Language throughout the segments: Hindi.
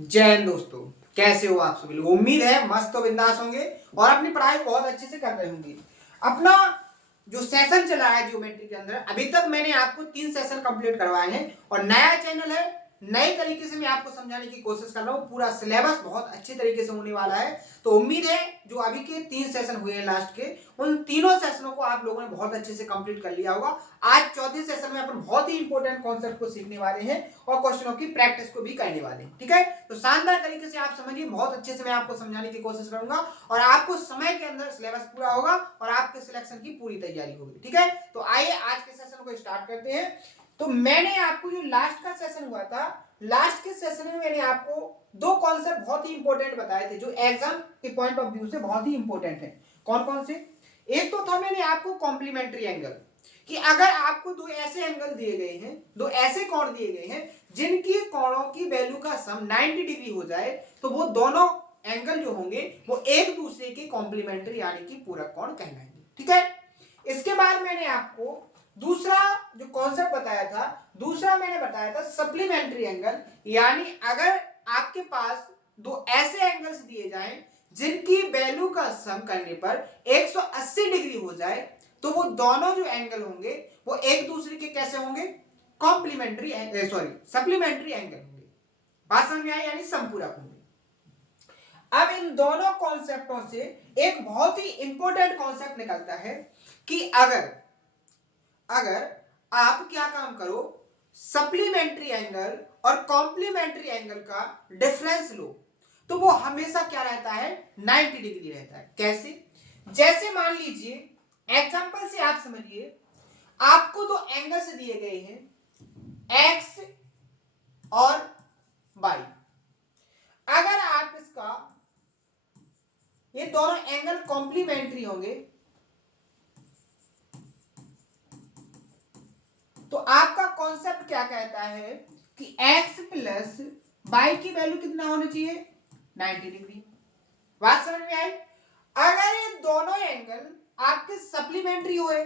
जय हिंद दोस्तों, कैसे हो आप सभी लोग। उम्मीद है मस्त और बिंदास होंगे और अपनी पढ़ाई बहुत अच्छे से कर रहे होंगे। अपना जो सेशन चला है ज्योमेट्री के अंदर, अभी तक मैंने आपको 3 सेशन कंप्लीट करवाए हैं और नया चैनल है, नए तरीके से मैं आपको समझाने की कोशिश कर रहा हूँ। पूरा सिलेबस बहुत अच्छे तरीके से होने वाला है, तो उम्मीद है जो अभी के 3 सेशन हुए हैं लास्ट के, उन तीनों सेशनों को आप लोगों ने बहुत अच्छे से कंप्लीट कर लिया होगा। आज चौथे सेशन में अपन बहुत ही इंपॉर्टेंट कॉन्सेप्ट को सीखने वाले हैं और क्वेश्चनों की प्रैक्टिस को भी करने वाले हैं। ठीक है, तो शानदार तरीके से आप समझिए, बहुत अच्छे से मैं आपको समझाने की कोशिश करूंगा और आपको समय के अंदर सिलेबस पूरा होगा और आपके सिलेक्शन की पूरी तैयारी होगी। ठीक है, तो आइए आज के सेशन को स्टार्ट करते हैं। तो मैंने आपको जो लास्ट का सेशन हुआ था, लास्ट के सेशन में मैंने आपको दो कॉन्सेप्ट बहुत ही इंपॉर्टेंट बताए थे जो एग्जाम के पॉइंट ऑफ व्यू से बहुत ही इंपॉर्टेंट है। कौन कौन से? एक तो था मैंने आपको कॉम्प्लीमेंट्री एंगल, कि अगर आपको दो ऐसे एंगल दिए गए हैं, दो ऐसे कोण दिए गए हैं जिनकी कोणों की वैल्यू का सम 90 डिग्री हो जाए, तो वो दोनों एंगल जो होंगे वो एक दूसरे के कॉम्प्लीमेंट्री यानी कि पूरक कोण कहलाएंगे। ठीक है, इसके बाद मैंने आपको दूसरा जो कॉन्सेप्ट बताया था, दूसरा मैंने बताया था सप्लीमेंट्री एंगल, यानी अगर आपके पास दो ऐसे एंगल्स दिए जाएं जिनकी वैल्यू का सम करने पर 180 डिग्री हो जाए, तो वो दोनों जो एंगल होंगे वो एक दूसरे के कैसे होंगे? कॉम्प्लीमेंट्री सप्लीमेंट्री एंगल होंगे। बात समझ में आई? यानी समपूरक होंगे। अब इन दोनों कॉन्सेप्टों से एक बहुत ही इंपॉर्टेंट कॉन्सेप्ट निकलता है कि अगर आप क्या काम करो, सप्लीमेंट्री एंगल और कॉम्प्लीमेंट्री एंगल का डिफरेंस लो, तो वो हमेशा क्या रहता है? 90 डिग्री रहता है। कैसे? जैसे मान लीजिए, एग्जांपल से आप समझिए, आपको दो एंगल्स दिए गए हैं एक्स और वाई। अगर आप इसका, ये दोनों एंगल कॉम्प्लीमेंट्री होंगे, तो आपका कॉन्सेप्ट क्या कहता है कि x प्लस वाई की वैल्यू कितना होना चाहिए? 90 डिग्री। बात समझ में आई? अगर ये दोनों एंगल आपके सप्लीमेंट्री हुए,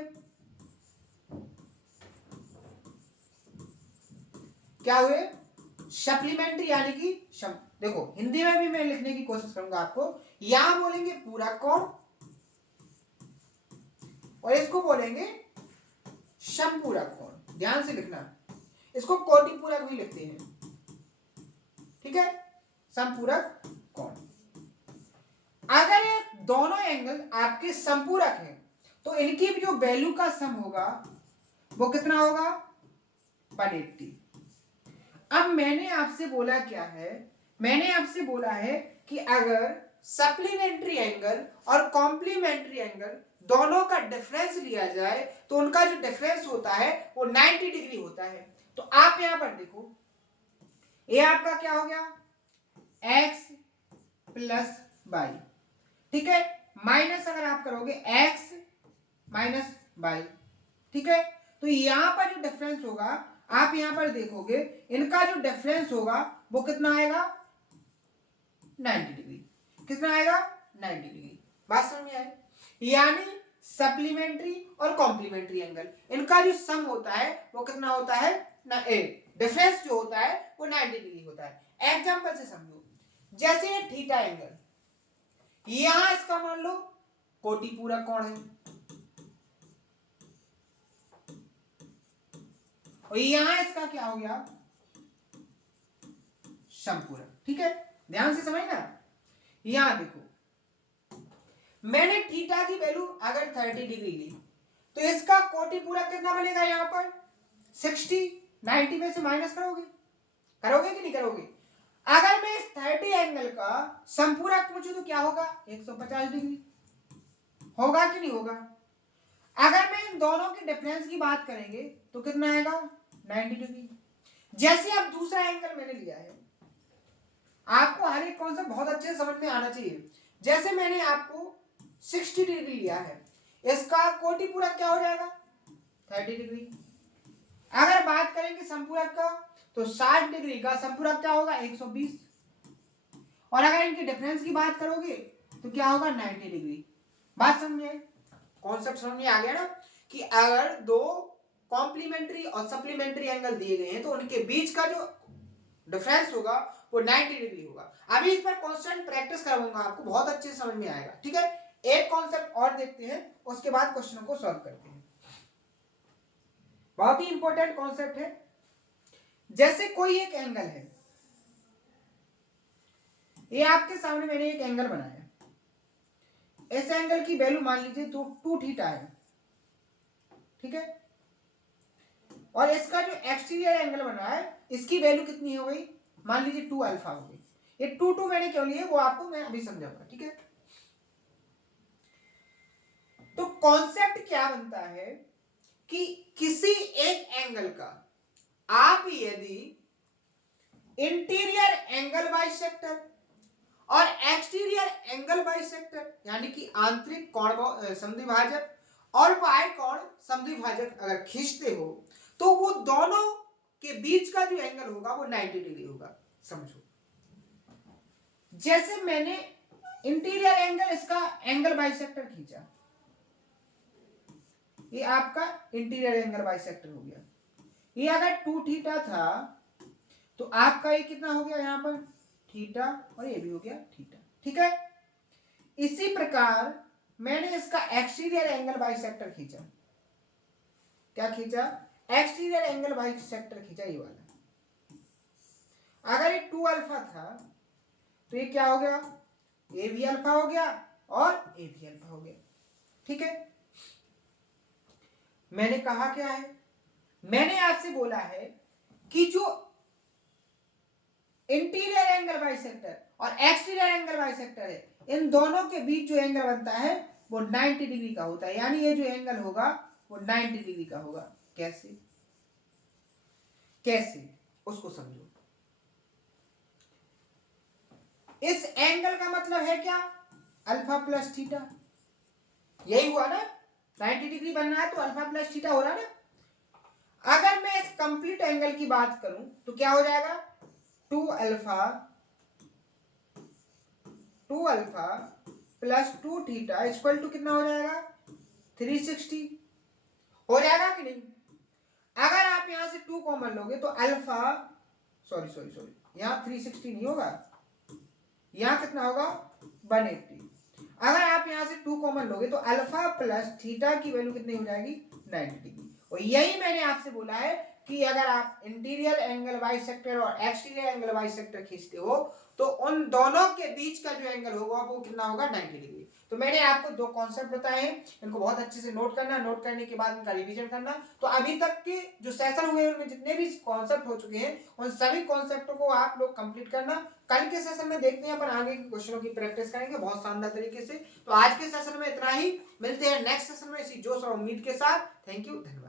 क्या हुए? सप्लीमेंट्री यानी कि देखो हिंदी में भी मैं लिखने की कोशिश करूंगा आपको। यहां बोलेंगे पूरक कोण और इसको बोलेंगे समपूरक कोण। ध्यान से लिखना, इसको कोटि पूरक भी लिखते हैं। ठीक है, समपूरक कोण। अगर ये दोनों एंगल आपके समपूरक हैं तो इनकी भी जो वैल्यू का सम होगा वो कितना होगा? 180। अब मैंने आपसे बोला क्या है? मैंने आपसे बोला है कि अगर सप्लीमेंट्री एंगल और कॉम्प्लीमेंट्री एंगल दोनों का डिफरेंस लिया जाए तो उनका जो डिफरेंस होता है वो 90 डिग्री होता है। तो आप यहां पर देखो, ये आपका क्या हो गया? x plus y. ठीक है, माइनस अगर आप करोगे x माइनस वाई। ठीक है, तो यहां पर जो डिफरेंस होगा, आप यहां पर देखोगे, इनका जो डिफरेंस होगा वो कितना आएगा? 90 डिग्री। कितना आएगा? 90 डिग्री। बात समझ में आई? यानी सप्लीमेंट्री और कॉम्प्लीमेंट्री एंगल, इनका जो सम होता है वो कितना होता है? डिफरेंस जो होता है वो 90 डिग्री होता है। एग्जांपल से समझो, जैसे ये थीटा एंगल, यहां इसका मान लो कोटि पूरक कोण है और यहां इसका क्या हो गया? समपूरक। ठीक है, ध्यान से समझना। यहां देखो, मैंने थीटा की वैल्यू अगर 30 डिग्री ली तो इसका कोटि पूरक कितना बनेगा? यहां पर 60। 90 में से माइनस करोगे कि नहीं करोगे? अगर मैं इस 30 एंगल का समपूरक पूछूं तो क्या होगा? 150 डिग्री होगा कि नहीं होगा? अगर मैं इन दोनों के डिफरेंस की बात करेंगे तो कितना आएगा? 90 डिग्री। जैसे अब दूसरा एंगल मैंने लिया है, आपको हर एक कॉन्सेप्ट बहुत अच्छे से समझ में आना चाहिए। जैसे मैंने आपको 60 डिग्री लिया है, इसका कोटि पूरक क्या हो जाएगा? 30 डिग्री। अगर बात करेंगे संपूरक का, तो 60 डिग्री का संपूरक क्या होगा? 120। और अगर इनके डिफरेंस की बात करोगे तो क्या होगा? 90 डिग्री। बात समझ में आई? कॉन्सेप्ट समझ में आ गया ना, कि अगर दो कॉम्प्लीमेंट्री और सप्लीमेंट्री एंगल दिए गए हैं तो उनके बीच का जो डिफरेंस होगा वो 90 डिग्री होगा। अभी इस पर कॉन्स्टेंट प्रैक्टिस करवाऊंगा आपको, बहुत अच्छे से समझ में आएगा। ठीक है, एक कॉन्सेप्ट और देखते हैं, उसके बाद क्वेश्चन को सॉल्व करते हैं। बहुत ही इंपॉर्टेंट कॉन्सेप्ट है। जैसे कोई एक एंगल है, ये आपके सामने मैंने एक एंगल बनाया, इस एंगल की वैल्यू मान लीजिए 2 थीटा है। ठीक है, और इसका जो एक्सटीरियर एंगल बना है इसकी वैल्यू कितनी हो गई, मान लीजिए 2 अल्फा हो गई। ये 2 मैंने क्यों लिए वो आपको मैं अभी समझाऊंगा। ठीक है, तो कॉन्सेप्ट क्या बनता है कि किसी एक एंगल का आप यदि इंटीरियर एंगल बाइसेक्टर और एक्सटीरियर एंगल बाइसेक्टर यानी कि आंतरिक कोण समद्विभाजक और बाह्य कोण समद्विभाजक अगर खींचते हो तो वो दोनों के बीच का जो एंगल होगा वो 90 डिग्री होगा। समझो, जैसे मैंने इंटीरियर एंगल इसका एंगल बाइसेक्टर खींचा, ये आपका इंटीरियर एंगल बाइसेक्टर हो गया। ये अगर 2 थीटा था तो आपका ये कितना हो गया, यहां पर थीटा, और ये भी हो गया थीटा। ठीक है, इसी प्रकार मैंने इसका एक्सटीरियर एंगल बाइसेक्टर खींचा। क्या खींचा, एक्सटीरियर एंगल बाइसेक्टर खींचा, ये वाला। अगर ये 2 अल्फा था तो ये क्या हो गया, ए भी अल्फा हो गया और ए भी अल्फा हो गया। ठीक है, मैंने कहा क्या है, मैंने आपसे बोला है कि जो इंटीरियर एंगल बाइसेक्टर और एक्सटीरियर एंगल बाइसेक्टर है, इन दोनों के बीच जो एंगल बनता है वो 90 डिग्री का होता है, यानी ये जो एंगल होगा वो 90 डिग्री का होगा। कैसे कैसे उसको समझो। इस एंगल का मतलब है क्या, अल्फा प्लस थीटा, यही हुआ ना, 90 डिग्री बनना है तो अल्फा प्लस थीटा हो रहा है ना। अगर मैं इस कंप्लीट एंगल की बात करूं तो क्या हो जाएगा, 2 alpha plus 2 theta equal to कितना हो जाएगा, 360 हो जाएगा कि नहीं। अगर आप यहां से 2 कॉमन लोगे तो अल्फा सॉरी यहां 360 नहीं होगा, यहां कितना होगा 180। अगर आप यहां से 2 कॉमन लोगे तो अल्फा प्लस थीटा की वैल्यू कितनी हो जाएगी, 90 डिग्री। और यही मैंने आपसे बोला है कि अगर आप इंटीरियर एंगल बाइसेक्टर और एक्सटीरियर एंगल बाइसेक्टर खींचते हो तो उन दोनों के बीच का जो एंगल होगा वो कितना होगा, 90 डिग्री। तो मैंने आपको 2 कॉन्सेप्ट बताए हैं, इनको बहुत अच्छे से नोट करना, नोट करने के बाद इनका रिवीजन करना। तो अभी तक के जो सेशन हुए उनमें जितने भी कॉन्सेप्ट हो चुके हैं उन सभी कॉन्सेप्टों को आप लोग कंप्लीट करना। कल के सेशन में देखते हैं अपन आगे के क्वेश्चनों की प्रैक्टिस करेंगे बहुत शानदार तरीके से। तो आज के सेशन में इतना ही, मिलते हैं नेक्स्ट सेशन में इसी जोश और उम्मीद के साथ। थैंक यू, धन्यवाद।